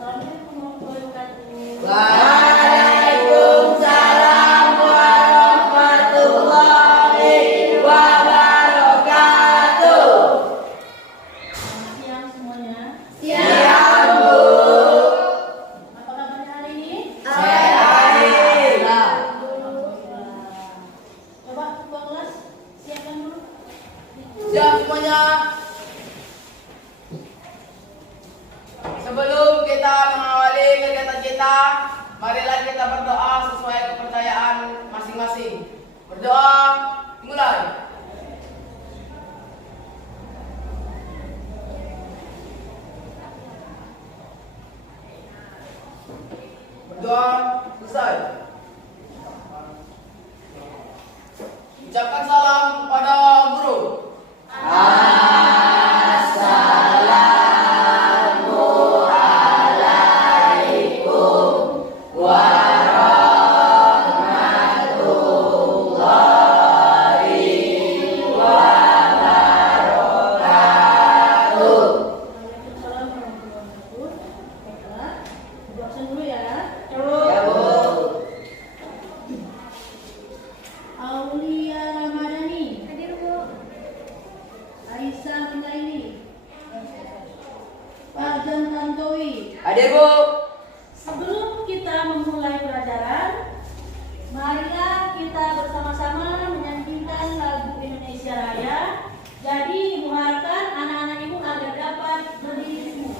Assalamualaikum warahmatullahi wabarakatuh. Waalaikumsalam warahmatullahi wabarakatuh. Selamat siang semuanya. Siang, Bu. Apa kabarnya hari ini? Sehat. Coba ketua kelas siapkan dulu. Siap semuanya. Sebelum kita mengawali kegiatan kita, marilah kita berdoa sesuai kepercayaan masing-masing. Berdoa, mulai. Berdoa, selesai. Ucapkan salam kepada guru. Waalaikumsalam warahmatullahi wabarakatuh. Baiklah, ibu absen dulu ya. Ya, Bu. Aulia Ramadhani, Hadir, Bu. Aisyah Mutaili, Farjan Tantowi. Hadir, Bu. Sebelum kita memulai pelajaran, marilah kita bersama-sama menyanyikan lagu Indonesia Raya. Jadi ibu harapkan anak-anak ibu agar dapat berdiri semua.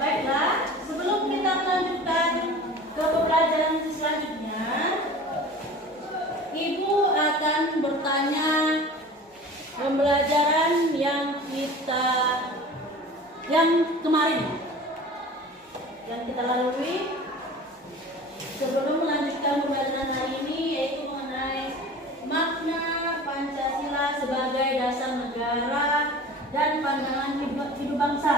Baiklah, sebelum kita melanjutkan ke pembelajaran selanjutnya, Ibu akan bertanya pembelajaran yang kemarin yang kita lalui sebelum melanjutkan pembelajaran hari ini, yaitu mengenai makna Pancasila sebagai dasar negara dan pandangan hidup bangsa.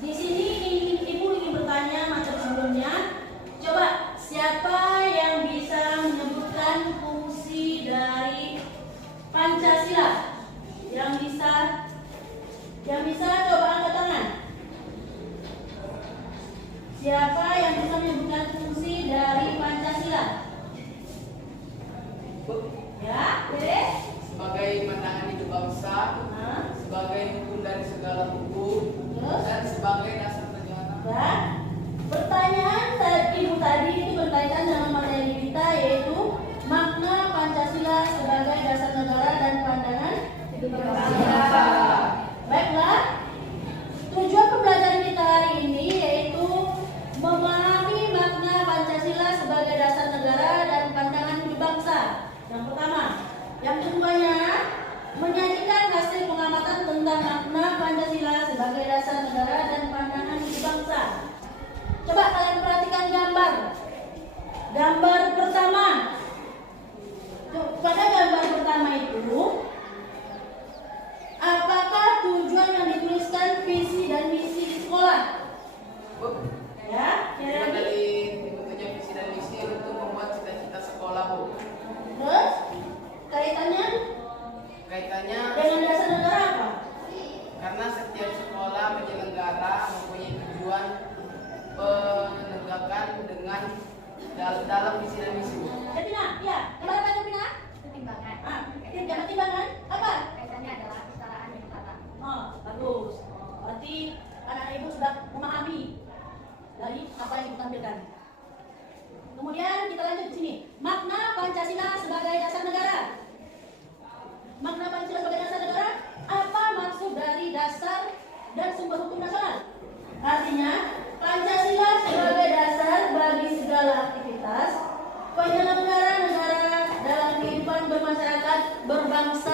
Di sini ibu ingin bertanya macam sebelumnya. Coba siapa yang bisa menyebutkan fungsi dari Pancasila? Yang bisa coba angkat tangan. Siapa yang bisa menyebutkan fungsi dari Pancasila? Bu, Ya, boleh? sebagai pandangan hidup bangsa, Nah, sebagai hukum dari segala hukum, terus? dan sebagai dasar negara. Dan pertanyaan ibu tadi itu berkaitan dengan materi kita, yaitu makna Pancasila sebagai dasar negara dan pandangan hidup bangsa. Baiklah, tujuan pembelajaran kita hari ini yaitu memahami makna Pancasila sebagai dasar negara dan pandangan hidup bangsa. Yang pertama. Yang keduanya, menyajikan hasil pengamatan tentang makna Pancasila sebagai dasar negara dan pandangan hidup bangsa. Coba kalian perhatikan gambar. Gambar pertama. Pada gambar pertama itu, apakah tujuan yang dituliskan visi dan misi di sekolah? Bu, Ya, cari kita lagi. dari dibentuknya visi dan misi untuk membuat cita-cita sekolah, Bu. Terus kaitannya Kaitannya dengan dasar negara apa? karena setiap sekolah penyelenggara mempunyai tujuan penegakan dengan dalam visi dan misi, Bu. Pina, ya. Gambar apa Pina? Pertimbangan. Pertimbangan apa? Kaitannya adalah kesetaraan dan ketata. Oh, bagus. Berarti anak-anak ibu sudah memahami dari apa yang ibu tampilkan. Kemudian kita lanjut di sini. Makna Pancasila sebagai dasar negara. Makna Pancasila sebagai dasar negara, apa maksud dari dasar dan sumber hukum nasional? Artinya, Pancasila sebagai dasar bagi segala aktivitas penyelenggara negara dalam kehidupan bermasyarakat, berbangsa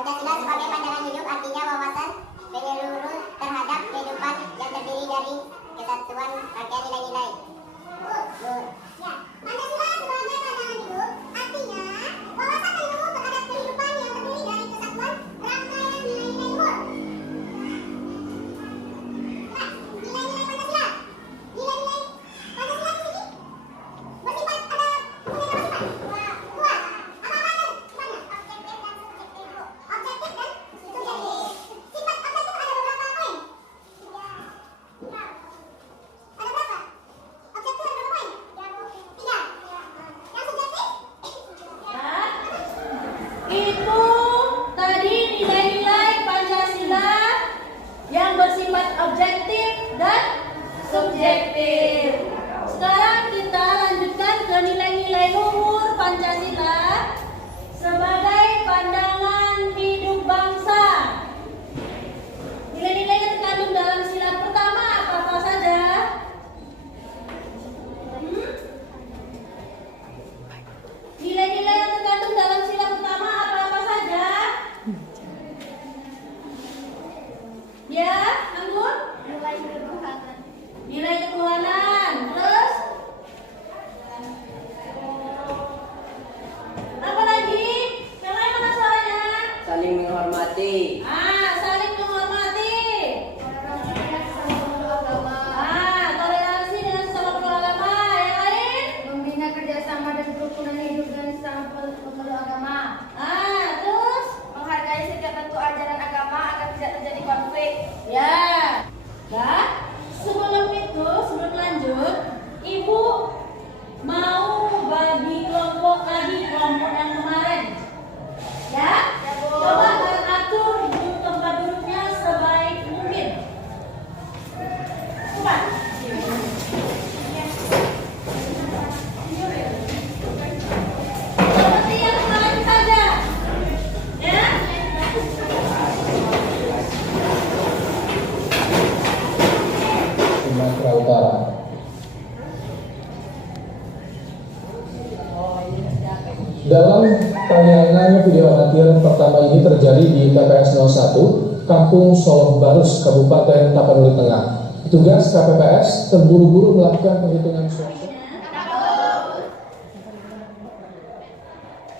Pancasila sebagai pandangan hidup artinya wawasan menyeluruh terhadap kehidupan yang terdiri dari kesatuan rangkaian nilai-nilai. Ya, Pancasila sebagai pandangan hidup artinya wawasan menyeluruh terhadap kehidupan yang terdiri dari kesatuan rangkaian nilai-nilai luhur. Nah, nilai-nilai Pancasila. Nilai-nilai Pancasila di sini bersifat ada punya sifat. Dua. Apa-apa itu? Sifatnya objektif dan subjektif. Sifat objektif ada beberapa poin. Ada berapa? Objektif ada berapa poin? 3. Yang subjektif? Ya. Itu tadi nilai-nilai Pancasila yang bersifat objektif dan subjektif. Sekarang kita lanjutkan ke nilai-nilai luhur Pancasila sebagai pandangan hidup bangsa. Nilai-nilai yang terkandung dalam sila pertama apa saja? Nilai-nilai yang terkandung dalam sila pertama apa saja? Ya, Anggun? Nilai ketuhanan. Nilai ketuhanan. Terus? Apa lagi? Yang lain mana suaranya? Saling menghormati, Saling menghormati. Toleransi dengan sesama beragama. Yang lain? Membina kerjasama dan kerukunan hidup dan sesama pemeluk agama. Terus? Menghargai setiap bentuk ajaran agama agar tidak terjadi konflik. Ya. Nah, sebelum lanjut, Ibu mau bagi kelompok lagi kelompok yang kemarin. Ya? Coba kalian atur tempat duduknya sebaik mungkin. Cepat. Seperti yang kemarin saja. Ya? Sumatera Utara. Dalam tayangan video amatir pertama ini terjadi di TPS 01, Kampung Soloh Barus, Kabupaten Tapanuli Tengah. Petugas KPPS terburu-buru melakukan penghitungan suara.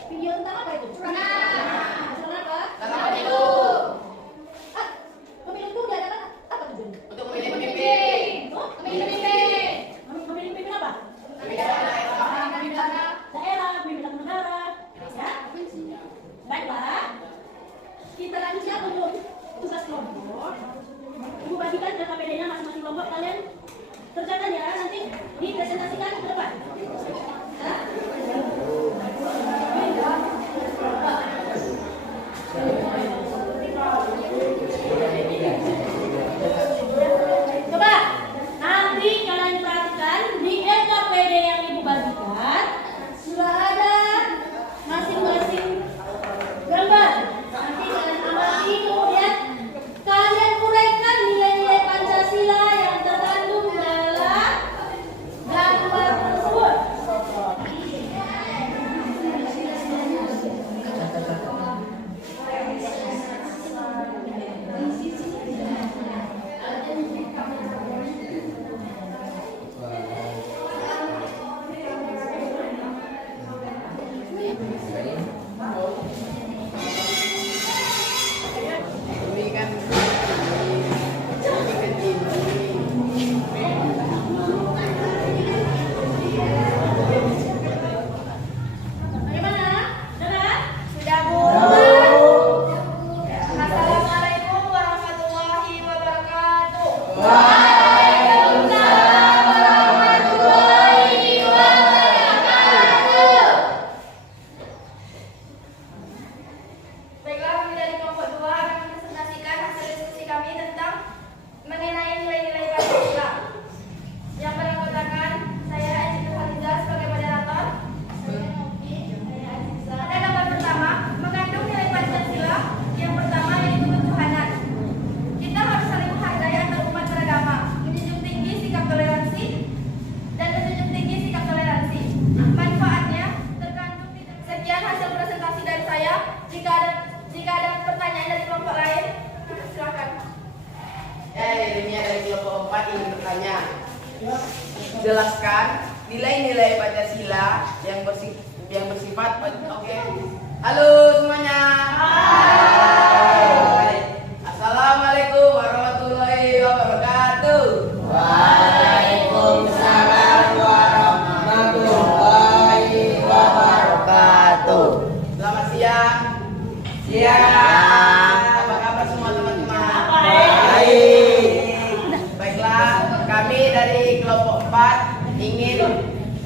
Video tentang apa itu? Tentang apa? Pemilu. Pemilu itu diadakan apa tujuannya? Untuk memilih pemimpin. Memilih pemimpin. Memilih pemimpin apa? Daerah, pemimpin negara. Ya? Baiklah. Kita lanjutkan untuk tugas kelompok. Ibu bagikan ke KPD-nya masing-masing kelompok. Kalian kerjakan ya, nanti dipresentasikan ke depan. Hah? Coba nanti kalian perhatikan di NKPD yang ibu bagikan sudah ada masing-masing gambar. Nanti kalian amati, kemudian kalian uraikan nilai-nilai Pancasila yang terkandung dalam gambar tersebut. kelompok 4 ingin bertanya. Jelaskan nilai-nilai Pancasila yang bersifat oke. Halo semuanya. Hai. Assalamualaikum warahmatullahi wabarakatuh. Waalaikumsalam warahmatullahi wabarakatuh. Selamat siang. Apa kabar semua teman-teman? Baiklah, kami dari kelompok 4 ingin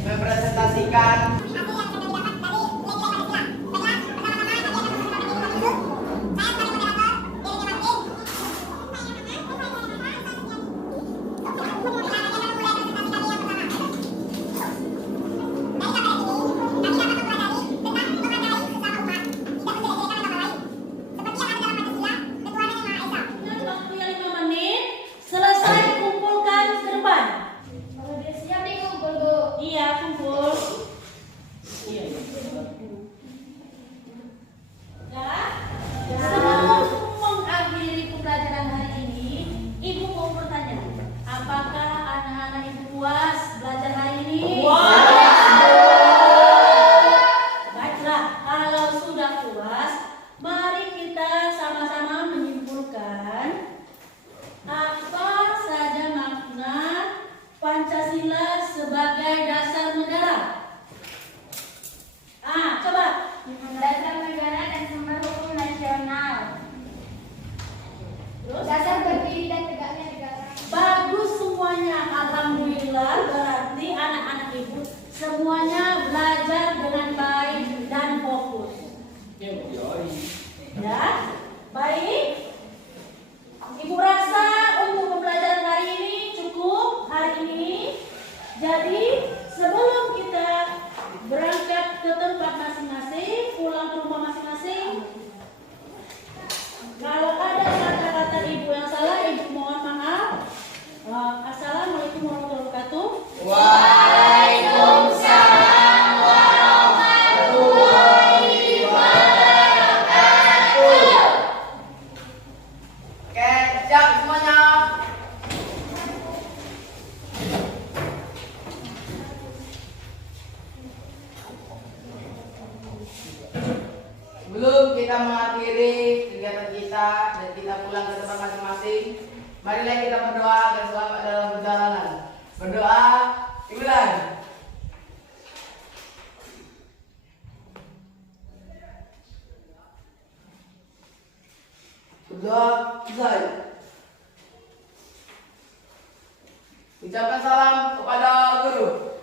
mempresentasikan Waktu yang 5 menit, selesai kumpulkan ke depan. Siap dikumpul, Bu. Iya, kumpul. Iya. Ya. Sebelum mengakhiri pembelajaran hari ini, Ibu mau bertanya, apakah anak-anak Ibu puas belajar hari ini? Baiklah, kalau sudah puas, mari kita sama-sama menyimpulkan apa saja makna Pancasila sebagai dasar negara. Coba. Dasar negara dan sumber hukum nasional. Terus? Dasar berdiri dan tegaknya negara. Bagus semuanya, alhamdulillah. Berarti anak-anak Ibu semuanya belajar dengan baik dan fokus. Ya, baik. Ibu rasa untuk pembelajaran hari ini cukup hari ini. Jadi sebelum kita berangkat ke tempat masing-masing, pulang ke rumah masing-masing, kalau ada kata-kata Ibu yang salah, Ibu mohon maaf. Assalamualaikum warahmatullahi wabarakatuh. Waalaikumsalam warahmatullahi wabarakatuh. oke, siap semuanya. Sebelum kita mengakhiri kegiatan kita dan kita pulang ke tempat masing-masing, marilah kita berdoa agar selamat dalam perjalanan. Berdoa, dimulai. Berdoa, selesai. Ucapkan salam kepada guru.